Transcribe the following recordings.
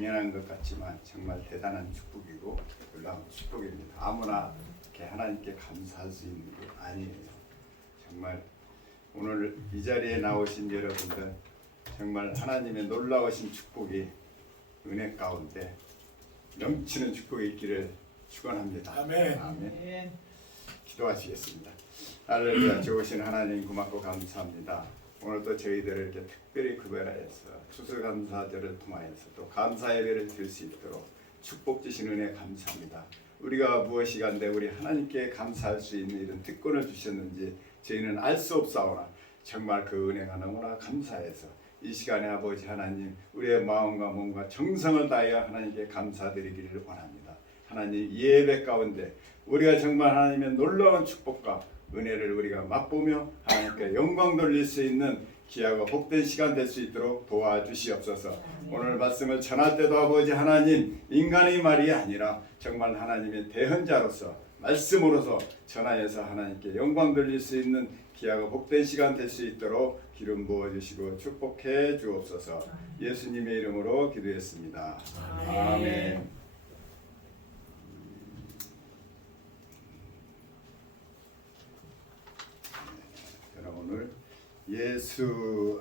당연한 것 같지만 정말 대단한 축복이고 놀라운 축복입니다. 아무나 이렇게 하나님께 감사할 수 있는 게 아니에요. 정말 오늘 이 자리에 나오신 여러분들 정말 하나님의 놀라우신 축복이 은혜 가운데 넘치는 축복이 있기를 축원합니다. 아멘. 아멘. 기도하시겠습니다. 할렐루야. 좋으신 하나님 고맙고 감사합니다. 오늘도 저희들을 이렇게 특별히 구별하여서 추수감사절을 통하여서 또 감사 예배를 드릴 수 있도록 축복 주신 은혜 감사합니다. 우리가 무엇이 간데 우리 하나님께 감사할 수 있는 이런 특권을 주셨는지 저희는 알 수 없사오나 정말 그 은혜가 너무나 감사해서 이 시간에 아버지 하나님 우리의 마음과 몸과 정성을 다하여 하나님께 감사드리기를 원합니다. 하나님 예배 가운데 우리가 정말 하나님의 놀라운 축복과 은혜를 우리가 맛보며 하나님께 영광 돌릴 수 있는 귀하고 복된 시간 될 수 있도록 도와주시옵소서. 오늘 말씀을 전할 때도 아버지 하나님 인간의 말이 아니라 정말 하나님의 대언자로서 말씀으로서 전하여서 하나님께 영광 돌릴 수 있는 귀하고 복된 시간 될 수 있도록 기름 부어주시고 축복해 주옵소서. 예수님의 이름으로 기도했습니다. 아멘. 오늘 예수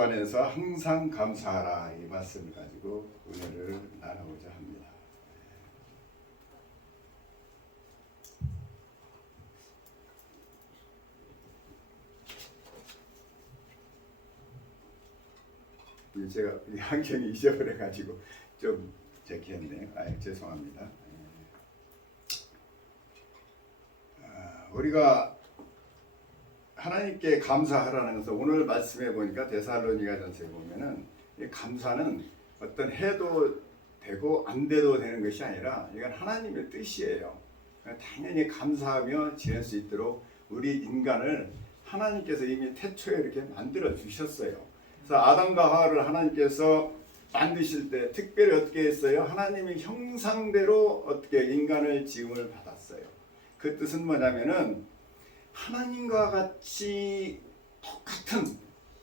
안에서 항상 감사하라 이 말씀을 가지고 은혜를 나누고자 합니다. 제가 이 환경이 잊어버려 가지고 좀 제기했네요. 죄송합니다. 우리가 하나님께 감사하라는 것은 오늘 말씀해 보니까 데살로니가전서에 보면은 이 감사는 어떤 해도 되고 안 돼도 되는 것이 아니라 이건 하나님의 뜻이에요. 당연히 감사하며 지낼 수 있도록 우리 인간을 하나님께서 이미 태초에 이렇게 만들어 주셨어요. 그래서 아담과 하와를 하나님께서 만드실 때 특별히 어떻게 했어요? 하나님의 형상대로 어떻게 인간을 지음을 받았어요. 그 뜻은 뭐냐면은 하나님과 같이 똑같은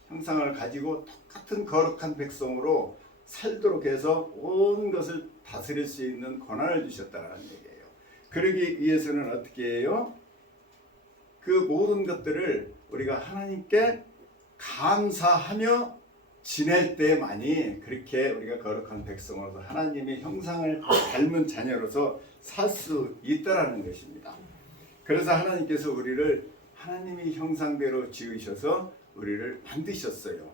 형상을 가지고 똑같은 거룩한 백성으로 살도록 해서 온 것을 다스릴 수 있는 권한을 주셨다는 얘기예요. 그러기 위해서는 어떻게 해요? 그 모든 것들을 우리가 하나님께 감사하며 지낼 때만이 그렇게 우리가 거룩한 백성으로서 하나님의 형상을 닮은 자녀로서 살 수 있다라는 것입니다. 그래서 하나님께서 우리를 하나님의 형상대로 지으셔서 우리를 만드셨어요.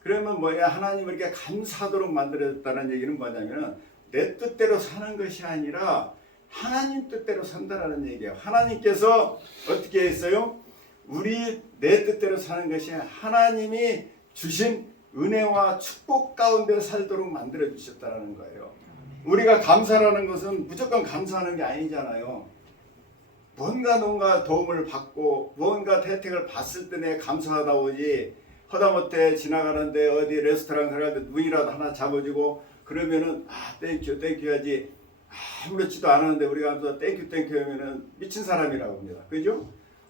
그러면 뭐야? 하나님을 이렇게 감사하도록 만들었다는 얘기는 뭐냐면 내 뜻대로 사는 것이 아니라 하나님 뜻대로 산다라는 얘기예요. 하나님께서 어떻게 했어요? 우리 내 뜻대로 사는 것이 하나님이 주신 은혜와 축복 가운데 살도록 만들어 주셨다는 거예요. 우리가 감사라는 것은 무조건 감사하는 게 아니잖아요. 뭔가 도움을 받고 무언가 혜택을 봤을 때 내가 감사하다 오지 허다못해 지나가는데 어디 레스토랑 들어가는데 눈이라도 하나 잡아주고 그러면은 땡큐 하지 아무렇지도 않았는데 우리가 하면서 땡큐 하면은 미친 사람이라고 합니다. 그죠?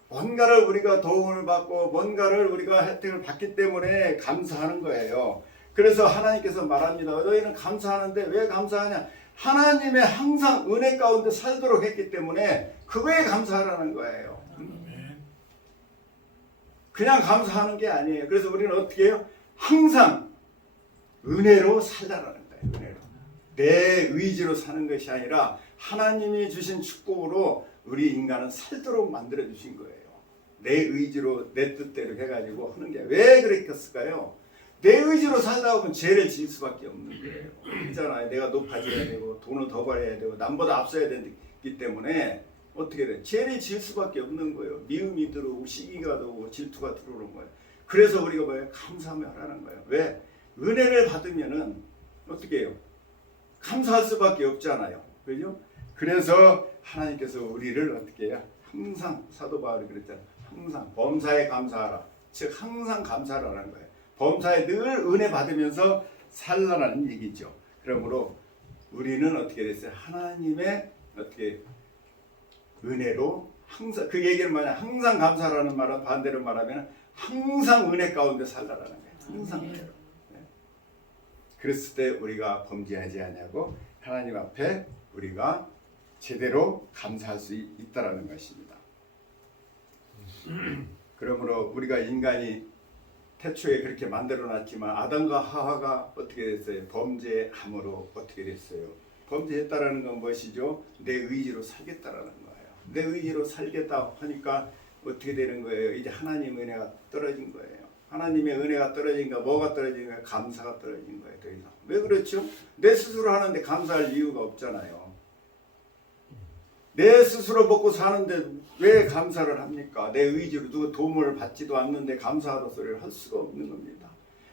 뭔가를 우리가 도움을 받고 뭔가를 우리가 혜택을 받기 때문에 감사하는 거예요. 그래서 하나님께서 말합니다. 너희는 감사하는데 왜 감사하냐? 하나님의 항상 은혜 가운데 살도록 했기 때문에 그거에 감사하라는 거예요. 그냥 감사하는 게 아니에요. 그래서 우리는 어떻게 해요? 항상 은혜로 살라라는 거예요. 은혜로. 내 의지로 사는 것이 아니라 하나님이 주신 축복으로 우리 인간은 살도록 만들어 주신 거예요. 내 의지로 내 뜻대로 해가지고 하는 게 왜 그랬을까요? 내 의지로 살다 보면 죄를 지을 수밖에 없는 거예요. 있잖아요. 내가 높아져야 되고 돈을 더 벌어야 되고 남보다 앞서야 되기 때문에 어떻게 돼? 죄를 지을 수밖에 없는 거예요. 미움이 들어오고 시기가 들어오고 질투가 들어오는 거예요. 그래서 우리가 뭐예요? 감사하며 하라는 거예요. 왜? 은혜를 받으면은 어떻게 해요? 감사할 수밖에 없잖아요. 그죠? 그래서 하나님께서 우리를 어떻게 해요? 항상 사도 바울이 그랬잖아요. 항상 범사에 감사하라. 즉 항상 감사하라는 거예요. 범사에 늘 은혜 받으면서 살라라는 얘기죠. 그러므로 우리는 어떻게 됐어요? 하나님의 어떻게 은혜로 항상 그 얘기는 뭐냐? 항상 감사라는 말은 반대로 말하면 항상 은혜 가운데 살라라는 거예요. 항상 은혜로. 그랬을 때 우리가 범죄하지 않냐고 하나님 앞에 우리가 제대로 감사할 수 있다라는 것입니다. 그러므로 우리가 인간이 태초에 그렇게 만들어놨지만 아담과 하와가 어떻게 됐어요? 범죄함으로 어떻게 됐어요? 범죄했다라는 건 무엇이죠? 내 의지로 살겠다라는 거예요. 내 의지로 살겠다 하니까 어떻게 되는 거예요? 이제 하나님의 은혜가 떨어진 거예요. 하나님의 은혜가 떨어진가 뭐가 떨어진 거예요? 감사가 떨어진 거예요. 더 이상. 왜 그렇죠? 내 스스로 하는데 감사할 이유가 없잖아요. 내 스스로 먹고 사는데 왜 감사를 합니까? 내 의지로 누구 도움을 받지도 않는데 감사하다 소리를 할 수가 없는 겁니다.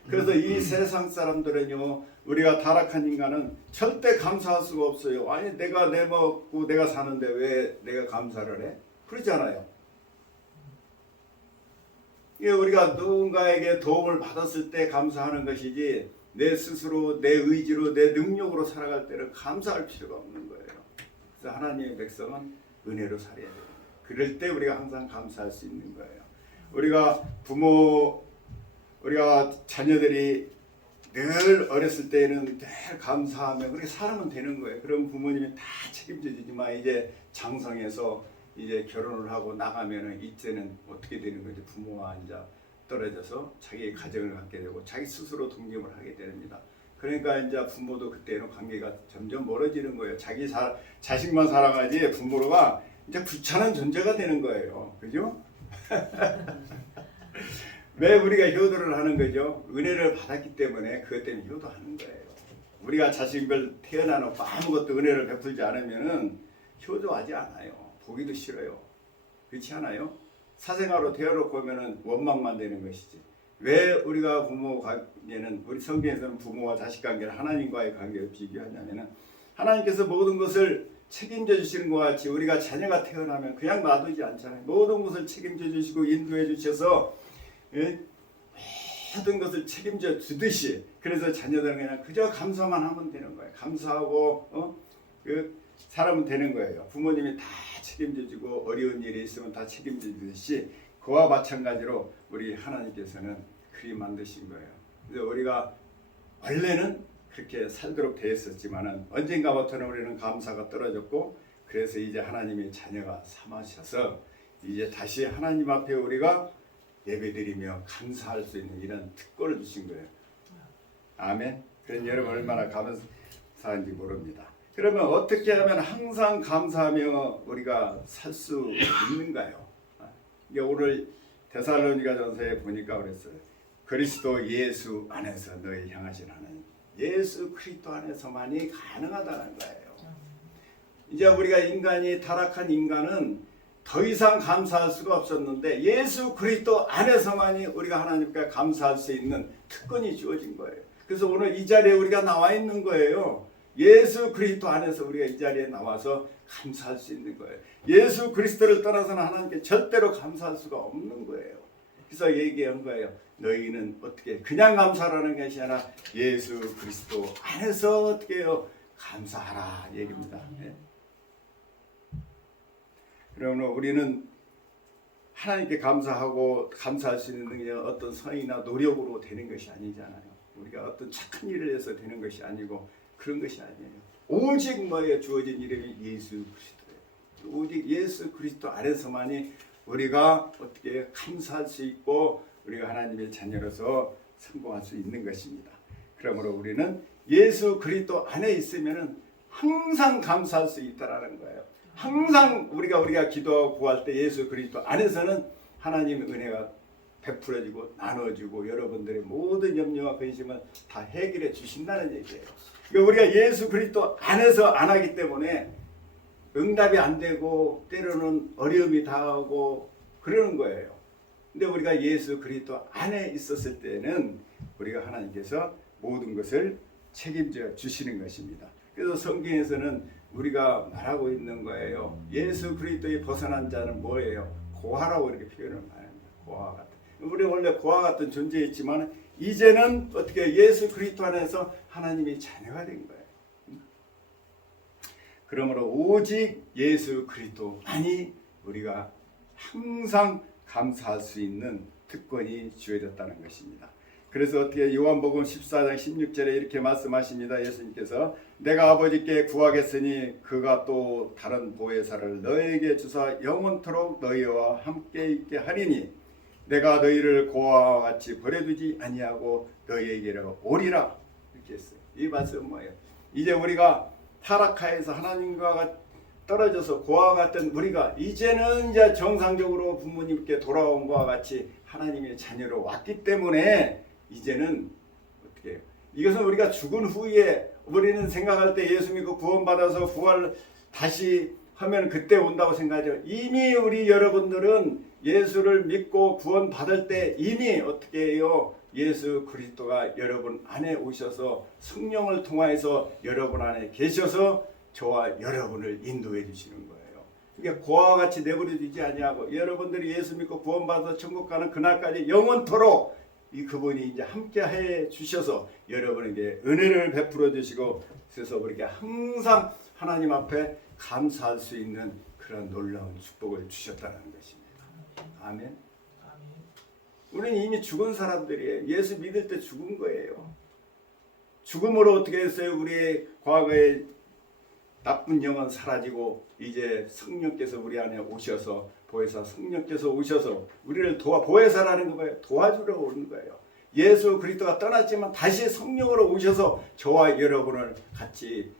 그래서 이 세상 사람들은요, 우리가 타락한 인간은 절대 감사할 수가 없어요. 아니 내가 내 먹고 내가 사는데 왜 내가 감사를 해? 그러잖아요. 이게 우리가 누군가에게 도움을 받았을 때 감사하는 것이지 내 스스로 내 의지로 내 능력으로 살아갈 때는 감사할 필요가 없는 거예요. 그래서 하나님의 백성은 은혜로 살아야 돼요. 그럴 때 우리가 항상 감사할 수 있는 거예요. 우리가 우리가 자녀들이 늘 어렸을 때는 늘 감사하며 그렇게 살아면 되는 거예요. 그럼 부모님이 다 책임져 주지만 이제 장성해서 이제 결혼을 하고 나가면은 이제는 어떻게 되는 거죠? 부모와 이제 떨어져서 자기의 가정을 갖게 되고 자기 스스로 독립을 하게 됩니다. 그러니까 이제 부모도 그때는 관계가 점점 멀어지는 거예요. 자식만 사랑하지 부모가 이제 귀찮은 존재가 되는 거예요. 그죠? 왜 우리가 효도를 하는 거죠? 은혜를 받았기 때문에 그것 때문에 효도하는 거예요. 우리가 자식을 태어나놓고 아무것도 은혜를 베풀지 않으면은 효도하지 않아요. 보기도 싫어요. 그렇지 않아요? 사생아로 태어놓고 오면은 원망만 되는 것이지. 왜 우리가 부모 관계는 우리 성경에서는 부모와 자식 관계를 하나님과의 관계를 비교하냐면은 하나님께서 모든 것을 책임져 주시는 것 같이 우리가 자녀가 태어나면 그냥 놔두지 않잖아요. 모든 것을 책임져 주시고 인도해 주셔서 모든 것을 책임져 주듯이 그래서 자녀들은 그냥 그저 감사만 하면 되는 거예요. 감사하고 사람은 되는 거예요. 부모님이 다 책임져 주고 어려운 일이 있으면 다 책임져 주듯이 그와 마찬가지로 우리 하나님께서는 그리 만드신 거예요. 그래서 우리가 원래는 그렇게 살도록 되어 있었지만은 언젠가부터는 우리는 감사가 떨어졌고 그래서 이제 하나님의 자녀가 삼으셔서 이제 다시 하나님 앞에 우리가 예배드리며 감사할 수 있는 이런 특권을 주신 거예요. 아멘. 그런 여러분 얼마나 감사한지 모릅니다. 그러면 어떻게 하면 항상 감사하며 우리가 살 수 있는가요? 이게 오늘 데살로니가전서에 보니까 그랬어요. 그리스도 예수 안에서 너희 향하신 하나님, 예수 그리스도 안에서만이 가능하다는 거예요. 이제 우리가 인간이 타락한 인간은 더 이상 감사할 수가 없었는데 예수 그리스도 안에서만이 우리가 하나님께 감사할 수 있는 특권이 주어진 거예요. 그래서 오늘 이 자리에 우리가 나와 있는 거예요. 예수 그리스도 안에서 우리가 이 자리에 나와서 감사할 수 있는 거예요. 예수 그리스도를 떠나서는 하나님께 절대로 감사할 수가 없는 거예요. 그래서 얘기한 거예요. 너희는 어떻게 그냥 감사하라는 것이 아니라 예수 그리스도 안에서 어떻게 해요? 감사하라 얘기입니다. 네. 그러면 우리는 하나님께 감사하고 감사할 수 있는 게 어떤 성의나 노력으로 되는 것이 아니잖아요. 우리가 어떤 착한 일을 해서 되는 것이 아니고 그런 것이 아니에요. 오직 뭐에 주어진 이름이 예수 그리스도예요. 오직 예수 그리스도 안에서만이 우리가 어떻게 감사할 수 있고 우리가 하나님의 자녀로서 성공할 수 있는 것입니다. 그러므로 우리는 예수 그리스도 안에 있으면은 항상 감사할 수 있다라는 거예요. 항상 우리가 기도하고 구할 때 예수 그리스도 안에서는 하나님의 은혜가 베풀어지고 나눠지고 여러분들의 모든 염려와 근심을 다 해결해 주신다는 얘기예요. 그러니까 우리가 예수 그리스도 안에서 안 하기 때문에 응답이 안 되고 때로는 어려움이 당하고 그러는 거예요. 근데 우리가 예수 그리스도 안에 있었을 때는 우리가 하나님께서 모든 것을 책임져 주시는 것입니다. 그래서 성경에서는 우리가 말하고 있는 거예요. 예수 그리스도에 벗어난 자는 뭐예요? 고아라고 이렇게 표현을 합니다. 고아 같은. 우리 원래 고아 같은 존재였지만 이제는 어떻게 예수 그리스도 안에서 하나님의 자녀가 된 거예요. 그러므로 오직 예수 그리스도만이 우리가 항상 감사할 수 있는 특권이 주어졌다는 것입니다. 그래서 어떻게 요한복음 14장 16절에 이렇게 말씀하십니다. 예수님께서 내가 아버지께 구하겠으니 그가 또 다른 보혜사를 너희에게 주사 영원토록 너희와 함께 있게 하리니 내가 너희를 고아와 같이 버려두지 아니하고 너희에게로 오리라. 이렇게 했어요. 이 말씀은 뭐예요? 이제 우리가 타락하여서 하나님과 떨어져서 고아와 같은 우리가 이제는 이제 정상적으로 부모님께 돌아온 것과 같이 하나님의 자녀로 왔기 때문에 이제는 어떻게 해요? 이것은 우리가 죽은 후에 우리는 생각할 때 예수 믿고 구원받아서 부활 다시 하면 그때 온다고 생각하죠. 이미 우리 여러분들은 예수를 믿고 구원받을 때 이미 어떻게 해요? 예수 그리스도가 여러분 안에 오셔서 성령을 통하여서 여러분 안에 계셔서 저와 여러분을 인도해 주시는 거예요. 그러니까 고아와 같이 내버려 두지 아니하고 여러분들이 예수 믿고 구원받아서 천국 가는 그날까지 영원토록 이 그분이 이제 함께 해 주셔서 여러분에게 은혜를 베풀어 주시고 그래서 우리에게 항상 하나님 앞에 감사할 수 있는 그런 놀라운 축복을 주셨다는 것입니다. 아멘. 우리는 이미 죽은 사람들이에요. 예수 믿을 때 죽은 거예요. 죽음으로 어떻게 했어요? 우리의 과거의 나쁜 영은 사라지고 이제 성령께서 우리 안에 오셔서 보혜사 성령께서 오셔서 우리를 보혜사라는 거 뭐예요? 도와주러 오는 거예요. 예수 그리스도가 떠났지만 다시 성령으로 오셔서 저와 여러분을 같이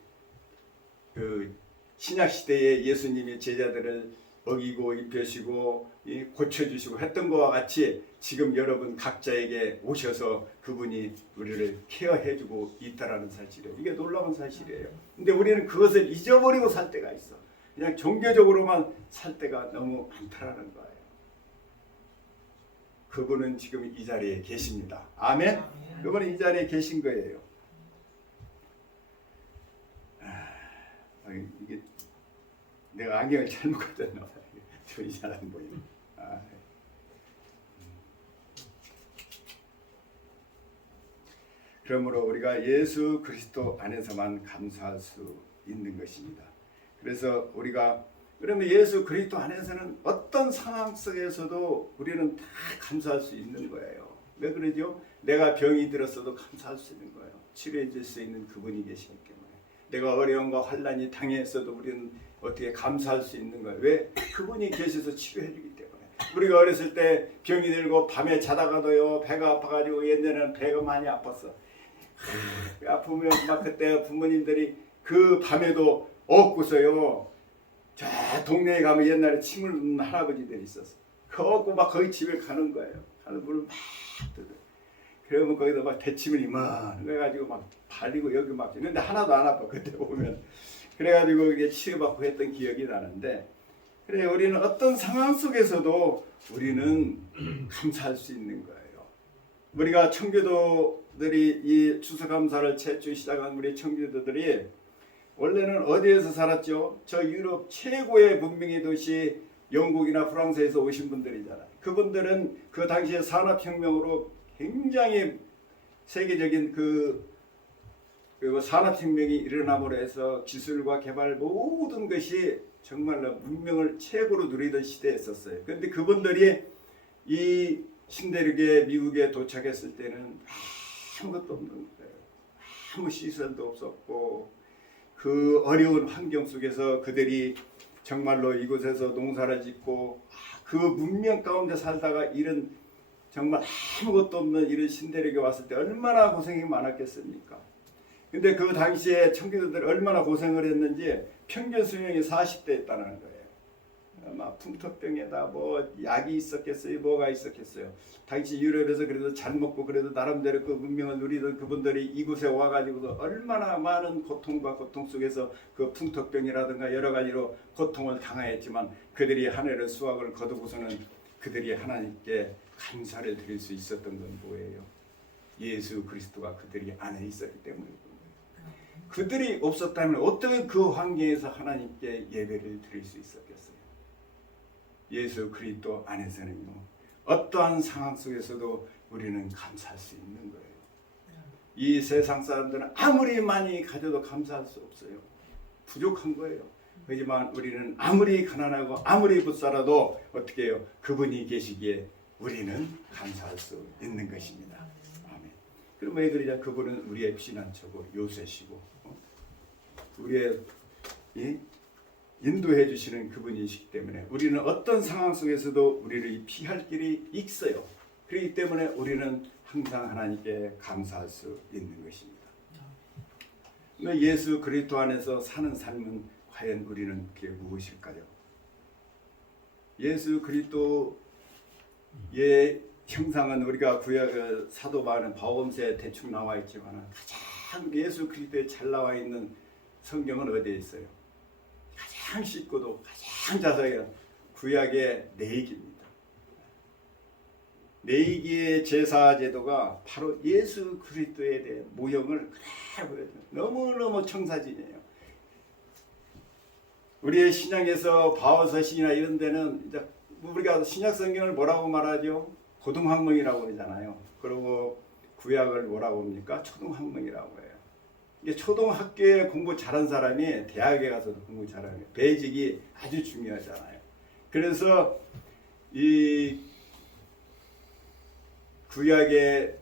그 신약 시대에 예수님이 제자들을 먹이고 입히시고 고쳐주시고 했던 것과 같이 지금 여러분 각자에게 오셔서 그분이 우리를 케어해주고 있다라는 사실이에요. 이게 놀라운 사실이에요. 근데 우리는 그것을 잊어버리고 살 때가 있어. 그냥 종교적으로만 살 때가 너무 많다라는 거예요. 그분은 지금 이 자리에 계십니다. 아멘. 그분은 이 자리에 계신 거예요. 이게 내가 안경을 잘못 갖다 놔. 저기 잘 안 보이네. 그러므로 우리가 예수 그리스도 안에서만 감사할 수 있는 것입니다. 그래서 우리가 그러면 예수 그리스도 안에서는 어떤 상황 속에서도 우리는 다 감사할 수 있는 거예요. 왜 그러죠? 내가 병이 들었어도 감사할 수 있는 거예요. 치료해 줄 수 있는 그분이 계시기 때문에. 내가 어려움과 환난이 당했어도 우리는 어떻게 감사할 수 있는 거예요. 왜? 그분이 계셔서 치료해 주기 때문에. 우리가 어렸을 때 병이 들고 밤에 자다가도요 배가 아파가지고 옛날에는 배가 많이 아팠어. 아프면 막 그때 부모님들이 그 밤에도 업고서요 저 동네에 가면 옛날에 침을 붓는 할아버지들이 있었어. 그 업고 막 거기 집에 가는 거예요. 가는 물을 막 뜯어. 그러면 거기다 막 대침을 이만 해가지고 막 발리고 여기 막 근데 하나도 안 아파 그때 보면. 그래가지고 이게 치료받고 했던 기억이 나는데 그래 우리는 어떤 상황 속에서도 우리는 감사할 수 있는 거예요. 우리가 청교도들이 이 추수감사를 최초 시작한 우리 청교도들이 원래는 어디에서 살았죠? 저 유럽 최고의 문명의 도시 영국이나 프랑스에서 오신 분들이잖아요. 그분들은 그 당시에 산업혁명으로 굉장히 세계적인 그리고 산업혁명이 일어남으로 해서 기술과 개발 모든 것이 정말로 문명을 최고로 누리던 시대였었어요. 그런데 그분들이 이 신대륙에 미국에 도착했을 때는 아무것도 없는 거예요. 아무 시설도 없었고 그 어려운 환경 속에서 그들이 정말로 이곳에서 농사를 짓고 그 문명 가운데 살다가 이런 정말 아무것도 없는 이런 신대륙에 왔을 때 얼마나 고생이 많았겠습니까? 근데 그 당시에 청교도들이 얼마나 고생을 했는지 평균 수명이 40대였다는 거예요. 막 풍토병에다 뭐 약이 있었겠어요, 뭐가 있었겠어요. 당시 유럽에서 그래도 잘 먹고 그래도 나름대로 그 문명을 누리던 그분들이 이곳에 와가지고도 얼마나 많은 고통과 고통 속에서 그 풍토병이라든가 여러 가지로 고통을 당하였지만 그들이 한 해를 수확을 거두고서는 그들이 하나님께 감사를 드릴 수 있었던 건 뭐예요? 예수 그리스도가 그들이 안에 있었기 때문입니다. 그들이 없었다면 어떻게 그 환경에서 하나님께 예배를 드릴 수 있었겠어요? 예수 그리스도 안에서는요 어떠한 상황 속에서도 우리는 감사할 수 있는 거예요. 이 세상 사람들은 아무리 많이 가져도 감사할 수 없어요. 부족한 거예요. 하지만 우리는 아무리 가난하고 아무리 불쌍하도 어떻게 해요? 그분이 계시기에 우리는 감사할 수 있는 것입니다. 아멘. 그럼 왜 그러냐? 그분은 우리의 피난처고 요새시고 우리의 인도해 주시는 그분이시기 때문에 우리는 어떤 상황 속에서도 우리를 피할 길이 있어요. 그렇기 때문에 우리는 항상 하나님께 감사할 수 있는 것입니다. 예수 그리스도 안에서 사는 삶은 과연 우리는 그게 무엇일까요? 예수 그리스도의 형상은 우리가 구약 사도 바울서에 대충 나와 있지만 가장 예수 그리스도에 잘 나와 있는 성경은 어디에 있어요? 가장 쉽고도 가장 자세하게 구약의 레위기입니다. 레위기의 제사 제도가 바로 예수 그리스도에 대한 모형을 그대로 보여줘요. 너무너무 청사진이에요. 우리의 신약에서 바울서신이나 이런 데는 이제 우리가 신약 성경을 뭐라고 말하죠? 고등학문이라고 그러잖아요. 그리고 구약을 뭐라고 합니까? 초등학문이라고 해요. 이게 초등학교에 공부 잘한 사람이 대학에 가서도 공부 잘하는 거예요. 베이직이 아주 중요하잖아요. 그래서 이 구약의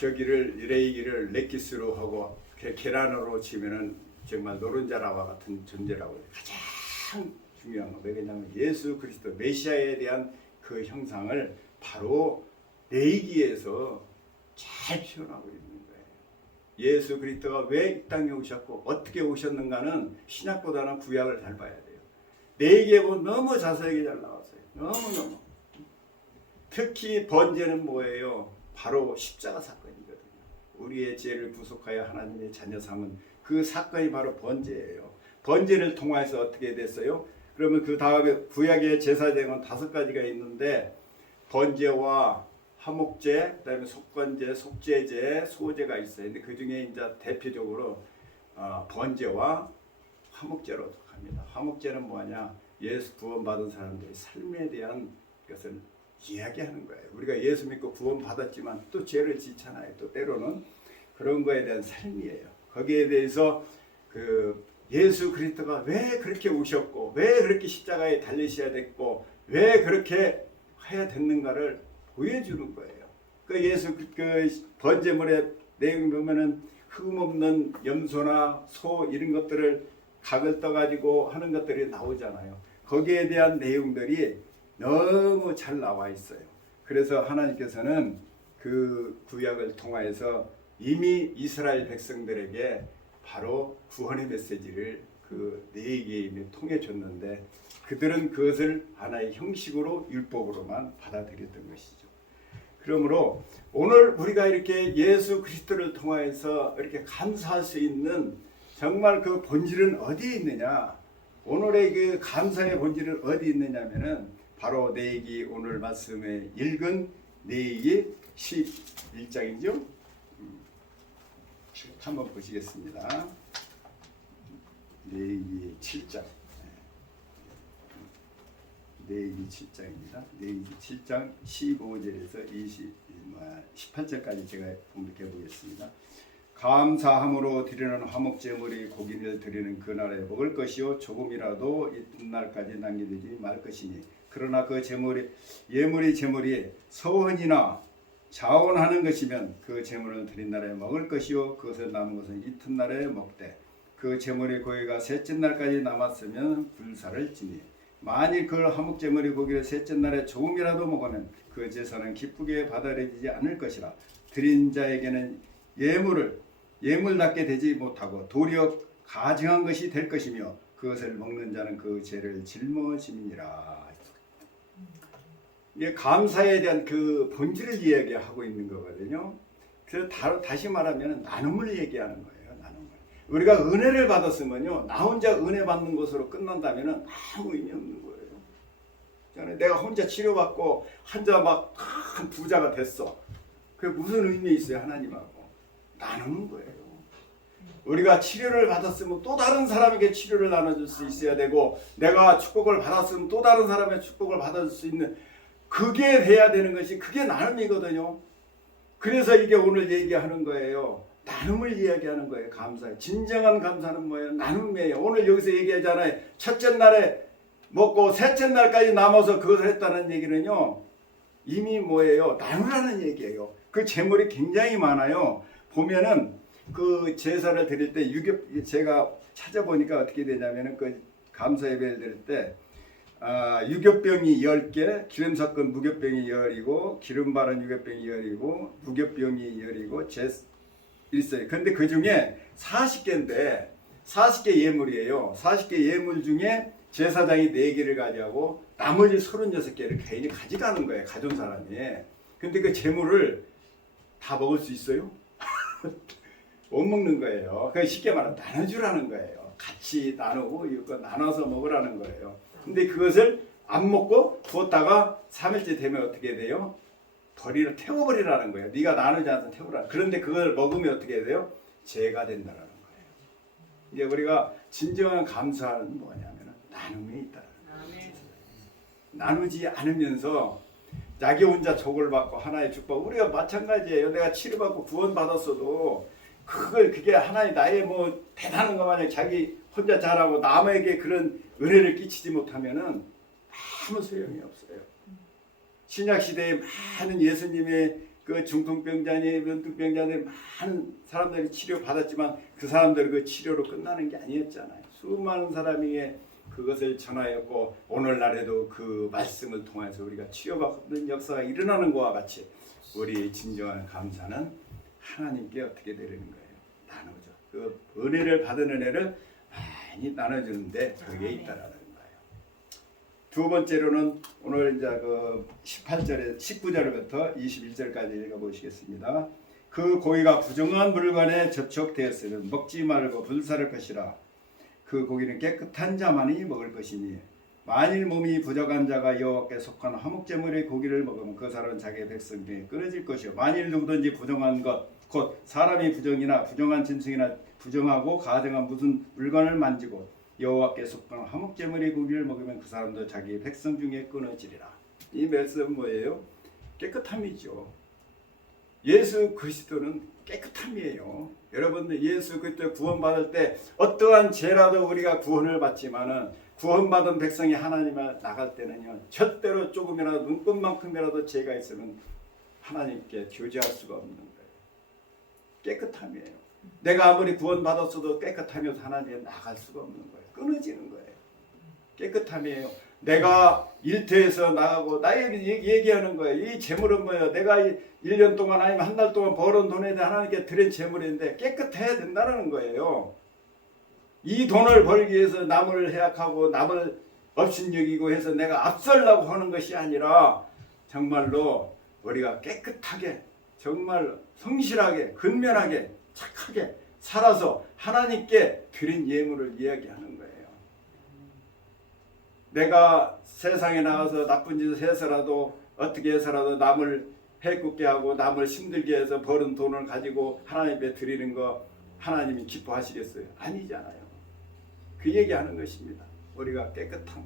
레이기를 레키스로 하고 계란으로 치면은 정말 노른자라와 같은 존재라고 해요. 가장 중요한 거 왜냐하면 예수 그리스도 메시아에 대한 그 형상을 바로 레위기에서 잘 표현하고 있는 거예요. 예수 그리스도가 왜 이 땅에 오셨고 어떻게 오셨는가는 신약보다는 구약을 잘 봐야 돼요. 레위기에 보면 너무 자세하게 잘 나왔어요. 너무너무. 특히 번제는 뭐예요? 바로 십자가 사건이거든요. 우리의 죄를 구속하여 하나님의 자녀 삼은 그 사건이 바로 번제예요. 번제를 통해서 어떻게 됐어요? 그러면 그 다음에 구약의 제사제는 5가지가 있는데 번제와 화목제, 그다음에 속건제, 속죄제, 소제가 있어요. 근데 그 중에 이제 대표적으로 번제와 화목제로 합니다. 화목제는 뭐냐? 예수 구원받은 사람들의 삶에 대한 것을 이야기하는 거예요. 우리가 예수 믿고 구원받았지만 또 죄를 짓잖아요. 또 때로는 그런 거에 대한 삶이에요. 거기에 대해서 그 예수 그리스도가 왜 그렇게 오셨고 왜 그렇게 십자가에 달리셔야 됐고 왜 그렇게 해야 됐는가를 보여주는 거예요. 그 예수 그 번제물의 내용 보면은 흠 없는 염소나 소 이런 것들을 각을 떠가지고 하는 것들이 나오잖아요. 거기에 대한 내용들이 너무 잘 나와 있어요. 그래서 하나님께서는 그 구약을 통하여서 이미 이스라엘 백성들에게 바로 구원의 메시지를 그 레위기에 통해 줬는데 그들은 그것을 하나의 형식으로 율법으로만 받아들였던 것이죠. 그러므로 오늘 우리가 이렇게 예수 그리스도를 통하여서 이렇게 감사할 수 있는 정말 그 본질은 어디에 있느냐? 오늘의 그 감사의 본질은 어디 있느냐면은 바로 레위기 오늘 말씀에 읽은 레위기 11장이죠. 한번 보시겠습니다. 레위기 7장. 레위기 7장입니다. 레위기 7장 15절에서 18절까지 제가 공독해 보겠습니다. 감사함으로 드리는 화목제물이 고기를 드리는 그날에 먹을 것이요 조금이라도 이튿날까지 남기되지 말 것이니 그러나 그 예물이 서원이나 자원하는 것이면 그 제물을 드린 날에 먹을 것이요 그것을 남은 것은 이튿날에 먹되 그 제물의 고기가 셋째 날까지 남았으면 불사를 지니 만일 그 화목제물이 고기를 셋째 날에 조금이라도 먹으면 그 제사는 기쁘게 받아들이지 않을 것이라 드린 자에게는 예물답게 되지 못하고 도리어 가증한 것이 될 것이며 그것을 먹는 자는 그 죄를 짊어짐이니라. 이게 감사에 대한 그 본질을 이야기하고 있는 거거든요. 그래서 다시 말하면 나눔을 얘기하는 거예요. 나눔을. 우리가 은혜를 받았으면요, 나 혼자 은혜 받는 것으로 끝난다면 아무 의미 없는 거예요. 내가 혼자 치료받고 혼자 막 큰 부자가 됐어. 그게 무슨 의미 있어요? 하나님하고 나누는 거예요. 우리가 치료를 받았으면 또 다른 사람에게 치료를 나눠줄 수 있어야 되고 내가 축복을 받았으면 또 다른 사람의 축복을 받아줄 수 있는 그게 돼야 되는 것이 그게 나눔이거든요. 그래서 이게 오늘 얘기하는 거예요. 나눔을 이야기하는 거예요. 감사. 진정한 감사는 뭐예요? 나눔이에요. 오늘 여기서 얘기하잖아요. 첫째 날에 먹고 셋째 날까지 남아서 그것을 했다는 얘기는요. 이미 뭐예요? 나누라는 얘기예요. 그 재물이 굉장히 많아요. 보면은 그 제사를 드릴 때 제가 찾아보니까 어떻게 되냐면은 그 감사 예배를 드릴 때 유교병이 10개, 기름 섞은 무교병이 10이고 기름 바른 유교병이 10이고 무교병이 10이고 있어요. 근데 그 중에 40개인데 40개 예물이에요. 40개 예물 중에 제사장이 4개를 가져가고 나머지 36개를 개인이 가져가는 거예요. 가져온 사람이. 근데 그 재물을 다 먹을 수 있어요? 못 먹는 거예요. 그 쉽게 말하면 나눠주라는 거예요. 같이 나누고 이거 나눠서 먹으라는 거예요. 근데 그것을 안 먹고 두었다가 3일째 되면 어떻게 돼요? 태워버리라는 거예요. 네가 나누지 않아서 태우라. 그런데 그걸 먹으면 어떻게 돼요? 죄가 된다라는 거예요. 이제 우리가 진정한 감사는 뭐냐면 나눔에 있다라는 거예요. 나누지 않으면서 자기 혼자 족을 받고 하나의 축복. 우리가 마찬가지예요. 내가 치료받고 구원 받았어도 그게 하나의 나의 뭐 대단한 거 마냥 자기 혼자 잘하고 남에게 그런 은혜를 끼치지 못하면은 아무 소용이 없어요. 신약 시대에 많은 예수님의 그 중풍병자니 면둥병자들 많은 사람들이 치료 받았지만 그 사람들 그 치료로 끝나는 게 아니었잖아요. 수많은 사람이 그것을 전하였고 오늘날에도 그 말씀을 통해서 우리가 치료받는 역사가 일어나는 것과 같이 우리 진정한 감사는 하나님께 어떻게 드리는 거예요? 나누죠. 그 은혜를 받은 은혜를 많이 나눠주는데 그게 있다라는 거예요. 두 번째로는 오늘 이제 그 19절부터 21절까지 읽어보시겠습니다. 그 고기가 부정한 물건에 접촉되었으면 먹지 말고 불사를 것이라. 그 고기는 깨끗한 자만이 먹을 것이니 만일 몸이 부정한 자가 여호와께 속한 화목제물의 고기를 먹으면 그 사람은 자기의 백성 중에 끊어질 것이요 만일 누구든지 부정한 것 곧 사람이 부정이나 부정한 짐승이나 부정하고 가증한 무슨 물건을 만지고 여호와께 속한 화목제물의 고기를 먹으면 그 사람도 자기의 백성 중에 끊어지리라. 이 말씀은 뭐예요? 깨끗함이죠. 예수 그리스도는 깨끗함이에요. 여러분들 예수 그리스도 구원받을 때 어떠한 죄라도 우리가 구원을 받지만은 구원받은 백성이 하나님을 나갈 때는요 절대로 조금이라도 눈꽃만큼이라도 죄가 있으면 하나님께 교제할 수가 없는 거예요. 깨끗함이에요. 내가 아무리 구원받았어도 깨끗하면서 하나님께 나갈 수가 없는 거예요. 끊어지는 거예요. 깨끗함이에요. 내가 일터에서 나가고 나에게 얘기하는 거예요. 이 재물은 뭐예요? 내가 1년 동안 아니면 한 달 동안 벌은 돈에 대해 하나님께 드린 재물인데 깨끗해야 된다는 거예요. 이 돈을 벌기 위해서 남을 해악하고 남을 업신여기고 해서 내가 앞설려고 하는 것이 아니라 정말로 우리가 깨끗하게 정말 성실하게 근면하게 착하게 살아서 하나님께 드린 예물을 이야기하는 거예요. 내가 세상에 나가서 나쁜 짓을 해서라도 어떻게 해서라도 남을 해롭게 하고 남을 힘들게 해서 벌은 돈을 가지고 하나님께 드리는 거 하나님이 기뻐하시겠어요? 아니잖아요. 그 얘기하는 것입니다. 우리가 깨끗함.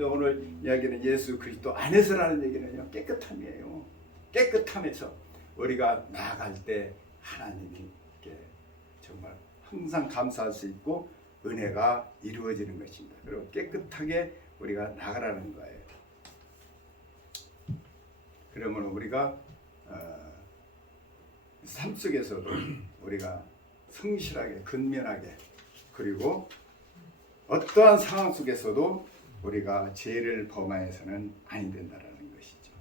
오늘 이야기는 예수 그리스도 안에서라는 얘기는요 깨끗함이에요. 깨끗함에서 우리가 나아갈 때 하나님께 정말 항상 감사할 수 있고 은혜가 이루어지는 것입니다. 그리고 깨끗하게 우리가 나가라는 거예요. 그러면 우리가 삶 속에서도 우리가 성실하게 근면하게 그리고 어떠한 상황 속에서도 우리가 죄를 범하여서는 아니 된다라는 것이죠.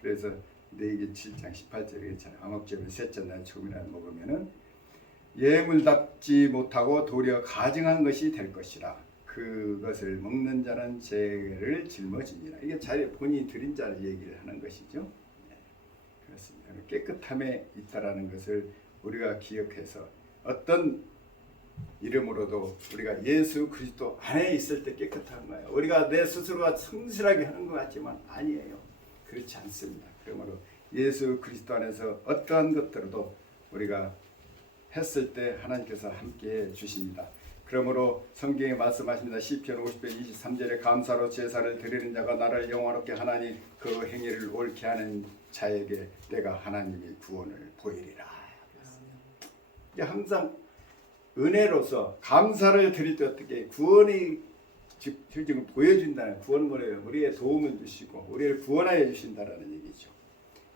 그래서 레위기 7장 18절에 그렇잖아요. 암흑제물 셋째 날 조금이라도 먹으면은 예물답지 못하고 도리어 가증한 것이 될 것이라. 그것을 먹는 자는 죄를 짊어지니라. 이게 자기 본인이 드린 자를 얘기를 하는 것이죠. 네, 그렇습니다. 깨끗함에 있다라는 것을 우리가 기억해서 어떤 이름으로도 우리가 예수 그리스도 안에 있을 때 깨끗한 거예요. 우리가 내 스스로가 성실하게 하는 것 같지만 아니에요. 그렇지 않습니다. 그러므로 예수 그리스도 안에서 어떠한 것들도 우리가 했을 때 하나님께서 함께해 주십니다. 그러므로 성경에 말씀하십니다. 시편 50편 23절에 감사로 제사를 드리는 자가 나를 영화롭게 하나니 그 행위를 옳게 하는 자에게 내가 하나님의 구원을 보이리라. 항상 은혜로서 감사를 드릴 때 어떻게 구원이 지금 보여준다는 구원은 뭐예요? 우리의 도움을 주시고 우리를 구원하여 주신다라는 얘기죠.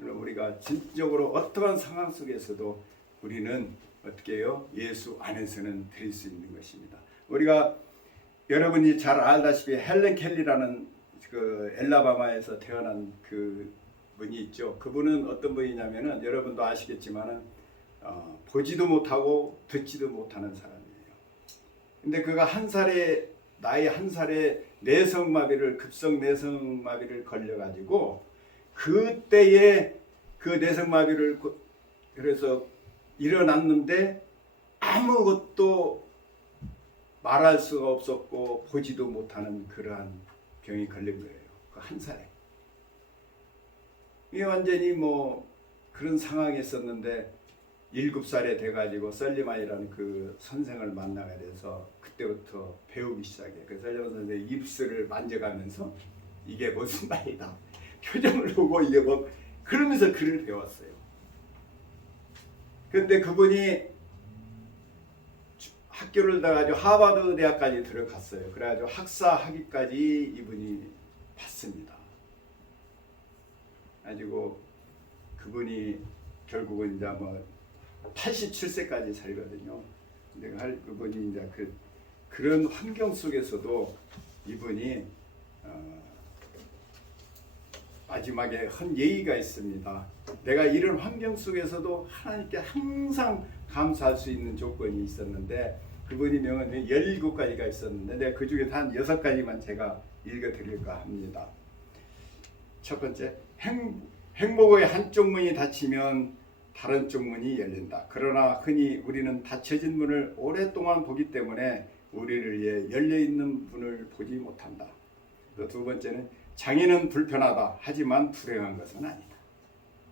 우리가 진적으로 어떠한 상황 속에서도 우리는 어떻게 해요? 예수 안에서는 드릴 수 있는 것입니다. 우리가 여러분이 잘 알다시피 헬렌 켈리라는 그 엘라바마에서 태어난 그 분이 있죠. 그분은 어떤 분이냐면은 여러분도 아시겠지만은 보지도 못하고 듣지도 못하는 사람이에요. 근데 그가 나이 한 살에 내성마비를 급성 내성마비를 걸려가지고 그때에 그 내성마비를 그래서 일어났는데 아무것도 말할 수가 없었고 보지도 못하는 그러한 병이 걸린 거예요. 그 한 살에. 이게 완전히 뭐 그런 상황이 있었는데 7살에 돼가지고 썰리만이라는 그 선생을 만나게 돼서 그때부터 배우기 시작해. 그 썰리만 선생의 입술을 만져가면서 이게 무슨 말이다. 표정을 보고 이게 뭐 그러면서 글을 배웠어요. 근데 그분이 학교를 나가지고 하버드 대학까지 들어갔어요. 그래가지고 학사 학위까지 이분이 받습니다. 가지고 그분이 결국은 이제 뭐 87세까지 살거든요. 근데 그분이 이제 그런 환경 속에서도 이분이 마지막에 한 예의가 있습니다. 내가 이런 환경 속에서도 하나님께 항상 감사할 수 있는 조건이 있었는데 그분이 명은 17가지가 있었는데 내가 그 중에 한 6가지만 제가 읽어드릴까 합니다. 첫 번째, 행복의 한쪽 문이 닫히면 다른 쪽 문이 열린다. 그러나 흔히 우리는 닫혀진 문을 오랫동안 보기 때문에 우리를 위해 열려있는 문을 보지 못한다. 두 번째는 장애는 불편하다. 하지만 불행한 것은 아니다.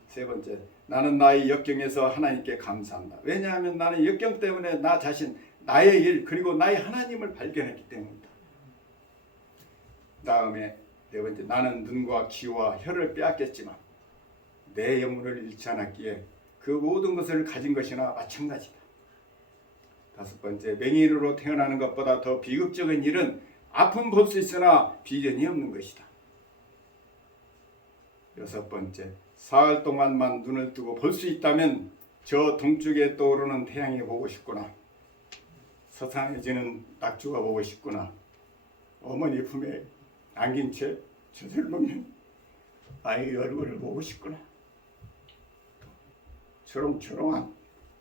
세 번째, 나는 나의 역경에서 하나님께 감사한다. 왜냐하면 나는 역경 때문에 나 자신, 나의 일, 그리고 나의 하나님을 발견했기 때문이다. 다음에 네 번째, 나는 눈과 귀와 혀를 빼앗겼지만 내 영혼을 잃지 않았기에 그 모든 것을 가진 것이나 마찬가지다. 다섯 번째, 맹인으로 태어나는 것보다 더 비극적인 일은 아픔 볼 수 있으나 비전이 없는 것이다. 여섯 번째, 사흘 동안만 눈을 뜨고 볼 수 있다면 저 동쪽에 떠오르는 태양이 보고 싶구나. 서상에 지는 낙주가 보고 싶구나. 어머니 품에 안긴 채 젖을 먹는 아이의 얼굴을 보고 싶구나. 초롱초롱한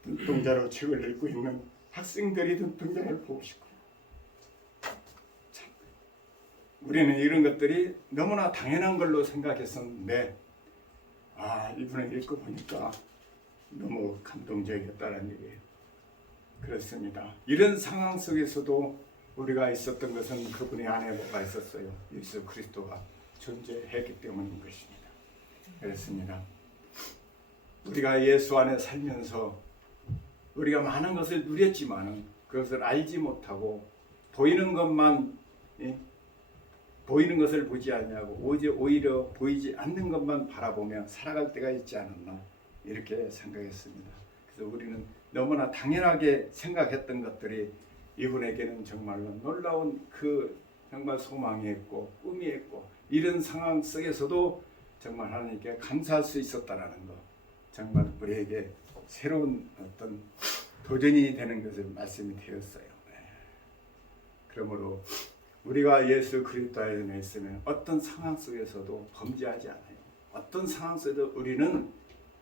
눈동자로 책을 읽고 있는 학생들이 눈동자를 보고 싶구나. 참, 우리는 이런 것들이 너무나 당연한 걸로 생각했었는데 이분을 읽고 보니까 너무 감동적이었다는 얘기예요. 그렇습니다. 이런 상황 속에서도 우리가 있었던 것은 그분의 안에 뭐가 있었어요. 예수 그리스도가 존재했기 때문인 것입니다. 그렇습니다. 우리가 예수 안에 살면서 우리가 많은 것을 누렸지만 그것을 알지 못하고 보이는 것만 보이는 것을 보지 않냐고 오히려 보이지 않는 것만 바라보며 살아갈 때가 있지 않았나 이렇게 생각했습니다. 그래서 우리는 너무나 당연하게 생각했던 것들이 이분에게는 정말로 놀라운 그 정말 소망이 있고 꿈이 있고 이런 상황 속에서도 정말 하나님께 감사할 수 있었다라는 것, 정말 우리에게 새로운 어떤 도전이 되는 것을 말씀이 되었어요. 그러므로 우리가 예수 그리스도 안에 있으면 어떤 상황 속에서도 범죄하지 않아요. 어떤 상황 속에도 우리는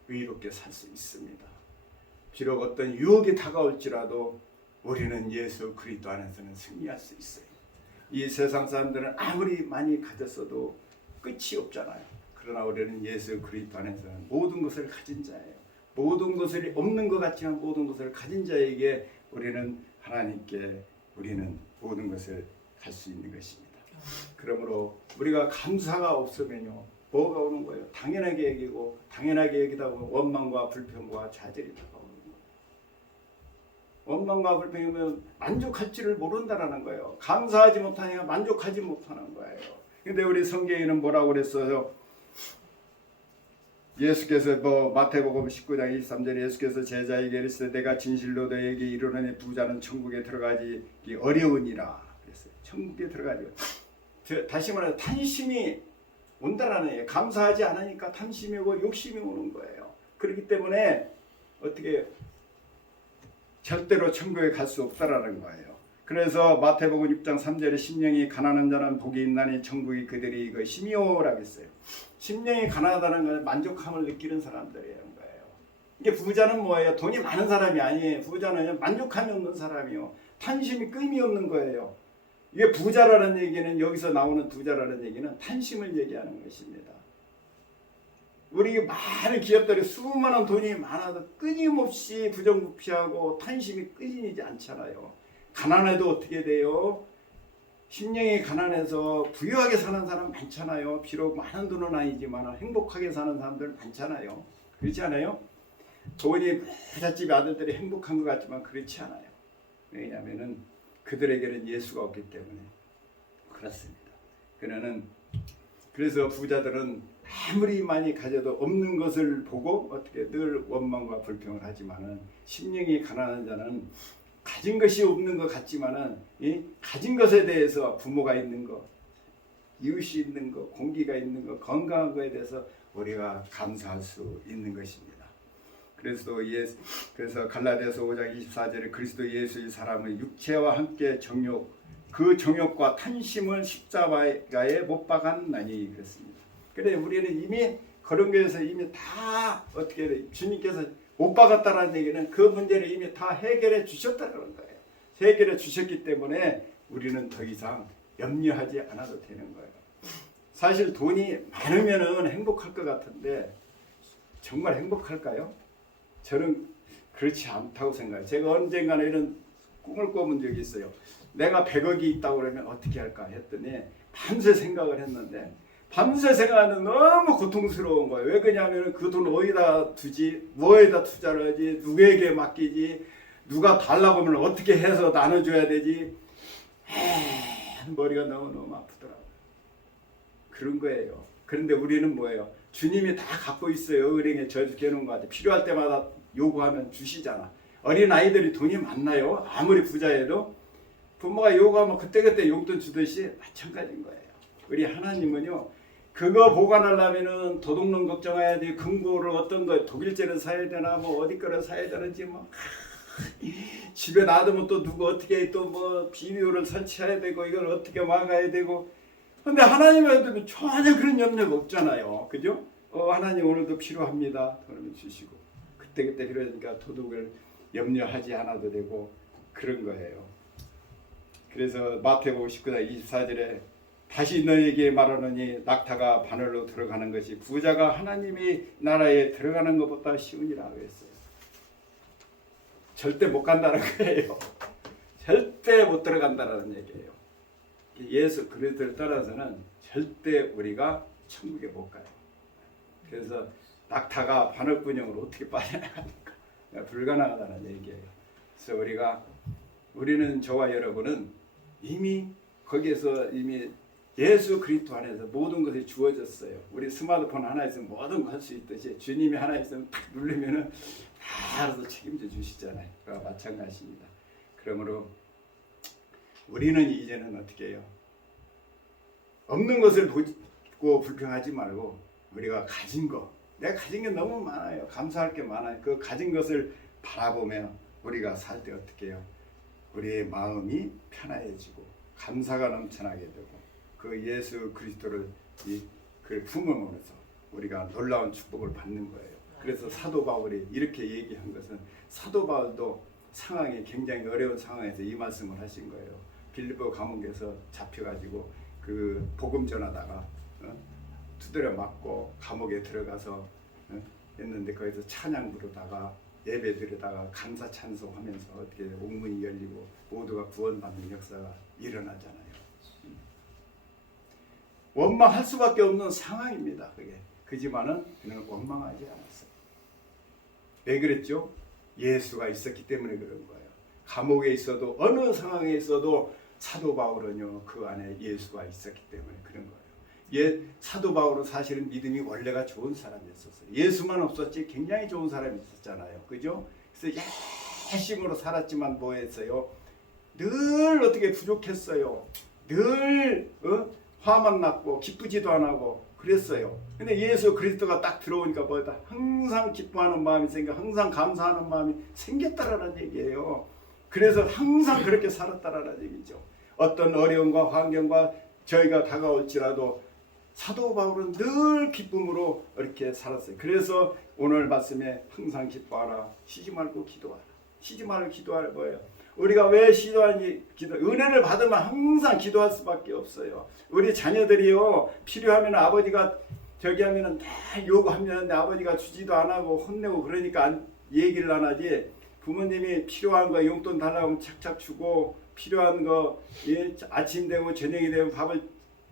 의롭게 살 수 있습니다. 비록 어떤 유혹이 다가올지라도 우리는 예수 그리스도 안에서는 승리할 수 있어요. 이 세상 사람들은 아무리 많이 가졌어도 끝이 없잖아요. 그러나 우리는 예수 그리스도 안에서는 모든 것을 가진 자예요. 모든 것을 없는 것 같지만 모든 것을 가진 자에게 우리는 하나님께 우리는 모든 것을 갈 수 있는 것입니다. 그러므로 우리가 감사가 없으면요 뭐가 오는 거예요? 당연하게 여기고 당연하게 여기다 보면 원망과 불평과 좌절이 다가오는 거예요. 원망과 불평이면 만족할 줄을 모른다라는 거예요. 감사하지 못하니까 만족하지 못하는 거예요. 근데 우리 성경에는 뭐라고 그랬어요? 예수께서 마태복음 19장 23절에 예수께서 제자에게 이르시되 내가 진실로 너에게 이르노니 부자는 천국에 들어가기 어려우니라 그랬어요. 천국에 들어가기 다시 말해서 탄심이 온다라는 거예요. 감사하지 않으니까 탐심이 오고 욕심이 오는 거예요. 그렇기 때문에 어떻게 절대로 천국에 갈 수 없다라는 거예요. 그래서 마태복음 6장 3절에 심령이 가난한 자는 복이 있나니 천국이 그들이 그 심이오라고 했어요. 심령이 가난하다는 건 만족함을 느끼는 사람들이라는 거예요. 이게 부자는 뭐예요? 돈이 많은 사람이 아니에요. 부자는 만족함이 없는 사람이요. 탄심이 끈이 없는 거예요. 이게 부자라는 얘기는, 여기서 나오는 부자라는 얘기는 탄심을 얘기하는 것입니다. 우리 많은 기업들이 수많은 돈이 많아도 끊임없이 부정부패하고 탄심이 끊이지 않잖아요. 가난해도 어떻게 돼요? 심령이 가난해서 부유하게 사는 사람 많잖아요. 비록 많은 돈은 아니지만 행복하게 사는 사람들 많잖아요. 그렇지 않아요? 돈이 부잣집 아들들이 행복한 것 같지만 그렇지 않아요. 왜냐하면 그들에게는 예수가 없기 때문에 그렇습니다. 그래서 부자들은 아무리 많이 가져도 없는 것을 보고 어떻게 늘 원망과 불평을 하지만은, 심령이 가난한 자는 가진 것이 없는 것 같지만은 가진 것에 대해서 부모가 있는 것, 이웃이 있는 것, 공기가 있는 것, 건강한 것에 대해서 우리가 감사할 수 있는 것입니다. 그래서 갈라디아서 5장 24절에 그리스도 예수의 사람의 육체와 함께 정욕, 그 정욕과 탄심을 십자가에 못 박았나니 그랬습니다. 그래 우리는 이미 그런 거에서 이미 다 어떻게 주님께서 못 박았다는 얘기는 그 문제를 이미 다 해결해 주셨다는 거예요. 해결해 주셨기 때문에 우리는 더 이상 염려하지 않아도 되는 거예요. 사실 돈이 많으면은 행복할 것 같은데 정말 행복할까요? 저는 그렇지 않다고 생각해요. 제가 언젠가는 이런 꿈을 꿔본 적이 있어요. 내가 100억이 있다고 그러면 어떻게 할까 했더니 밤새 생각을 했는데, 밤새 생각하는 너무 고통스러운 거예요. 왜 그러냐면 그 돈 어디다 두지, 뭐에다 투자를 하지, 누구에게 맡기지, 누가 달라고 하면 어떻게 해서 나눠줘야 되지, 머리가 너무너무 아프더라고요. 그런 거예요. 그런데 우리는 뭐예요? 주님이 다 갖고 있어요. 은행에 저축해 놓은 거 같아요. 필요할 때마다 요구하면 주시잖아. 어린 아이들이 돈이 많나요? 아무리 부자여도 부모가 요구하면 그때그때 용돈 주듯이 마찬가지인 거예요. 우리 하나님은요, 그거 보관하려면은 도둑놈 걱정해야 돼. 금고를 어떤 거 독일제를 사야 되나, 뭐 어디 거를 사야 되는지, 뭐 집에 놔두면 또 누구 어떻게 또 뭐 비료를 설치해야 되고 이걸 어떻게 막아야 되고. 근데 하나님한테는 전혀 그런 염려가 없잖아요. 그죠? 하나님 오늘도 필요합니다. 그러면 주시고, 그때그때 필요하니까 도둑을 염려하지 않아도 되고 그런 거예요. 그래서 마태복음 19장 24절에 다시 너에게 말하노니 낙타가 바늘로 들어가는 것이 부자가 하나님의 나라에 들어가는 것보다 쉬우니라고 했어요. 절대 못 간다는 거예요. 절대 못 들어간다는 얘기예요. 예수 그리스도를 따라서는 절대 우리가 천국에 못 가요. 그래서 낙타가 바늘구멍으로 어떻게 빠져나갑니까? 불가능하다는 얘기예요. 그래서 우리는 저와 여러분은 이미 거기에서 이미 예수 그리스도 안에서 모든 것이 주어졌어요. 우리 스마트폰 하나 있으면 모든 거 할 수 있듯이 주님이 하나 있으면 딱 누르면은 다 알아서 책임져 주시잖아요. 그와 마찬가지입니다. 그러므로 우리는 이제는 어떻게 해요? 없는 것을 보고 불평하지 말고 우리가 가진 거, 내가 가진 게 너무 많아요. 감사할 게 많아요. 그 가진 것을 바라보며 우리가 살 때 어떻게 해요? 우리의 마음이 편안해지고 감사가 넘쳐나게 되고 그 예수 그리스도를 그 품음으로써 우리가 놀라운 축복을 받는 거예요. 그래서 사도 바울이 이렇게 얘기한 것은, 사도 바울도 상황이 굉장히 어려운 상황에서 이 말씀을 하신 거예요. 빌립보 감옥에서 잡혀가지고 그 복음 전하다가 두드려 맞고 감옥에 들어가서 했는데, 거기서 찬양 부르다가 예배 드리다가 감사 찬송하면서 어떻게 옥문이 열리고 모두가 구원받는 역사가 일어나잖아요. 원망할 수밖에 없는 상황입니다. 그게. 그지만은 그는 원망하지 않았어요. 왜 그랬죠? 예수가 있었기 때문에 그런 거예요. 감옥에 있어도 어느 상황에 있어도 사도 바울은요, 그 안에 예수가 있었기 때문에 그런 거예요. 사도 바울은 사실은 믿음이 원래가 좋은 사람이었었어요. 예수만 없었지 굉장히 좋은 사람이 있었잖아요. 그죠? 그래서 열심으로 살았지만 뭐 했어요? 늘 어떻게 부족했어요. 늘 화만 났고 기쁘지도 안 하고 그랬어요. 근데 예수 그리스도가 딱 들어오니까 뭐다? 항상 기뻐하는 마음이 생겨, 항상 감사하는 마음이 생겼다라는 얘기예요. 그래서 항상 그렇게 살았다라는 얘기죠. 어떤 어려움과 환경과 저희가 다가올지라도 사도 바울은 늘 기쁨으로 이렇게 살았어요. 그래서 오늘 말씀에 항상 기뻐하라, 쉬지 말고 기도하라. 쉬지 말고 기도하라 뭐예요? 우리가 왜 기도하니? 은혜를 받으면 항상 기도할 수밖에 없어요. 우리 자녀들이요, 필요하면 아버지가 저기 하면은 다 요구하면 아버지가 주지도 안 하고 혼내고 그러니까 얘기를 안 하지. 부모님이 필요한 거 용돈 달라고 하면 착착 주고, 필요한 거 아침 되고 저녁이 되면 밥을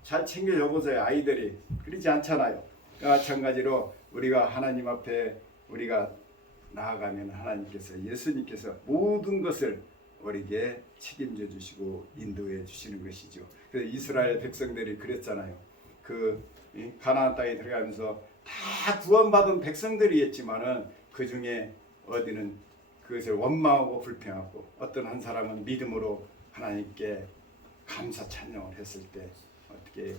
잘 챙겨줘 보세요. 아이들이 그러지 않잖아요. 마찬가지로 우리가 하나님 앞에 우리가 나아가면 하나님께서, 예수님께서 모든 것을 우리에게 책임져 주시고 인도해 주시는 것이죠. 그래서 이스라엘 백성들이 그랬잖아요. 그 가나안 땅에 들어가면서 다 구원받은 백성들이었지만은 그 중에 어디는 그것을 원망하고 불평하고, 어떤 한 사람은 믿음으로 하나님께 감사 찬양을 했을 때 어떻게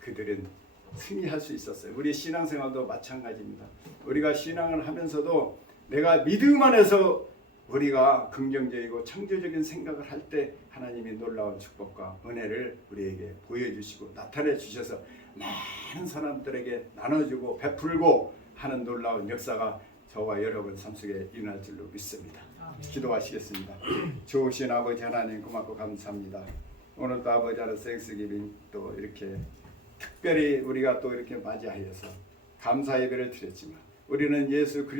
그들은 승리할 수 있었어요. 우리 신앙생활도 마찬가지입니다. 우리가 신앙을 하면서도 내가 믿음 안에서 우리가 긍정적이고 창조적인 생각을 할 때 하나님이 놀라운 축복과 은혜를 우리에게 보여주시고 나타내 주셔서 많은 사람들에게 나눠주고 베풀고 하는 놀라운 역사가 저와 여러분 삶 속에 일어날 줄로 믿습니다. 기도하시겠습니다. 좋으신 아버지 하나님 고맙고 감사합니다. 오늘도 아버지 하나 땡스기빙 또 이렇게 특별히 우리가 또 이렇게 맞이하여서 감사 예배를 드렸지만 우리는 예수 그리스도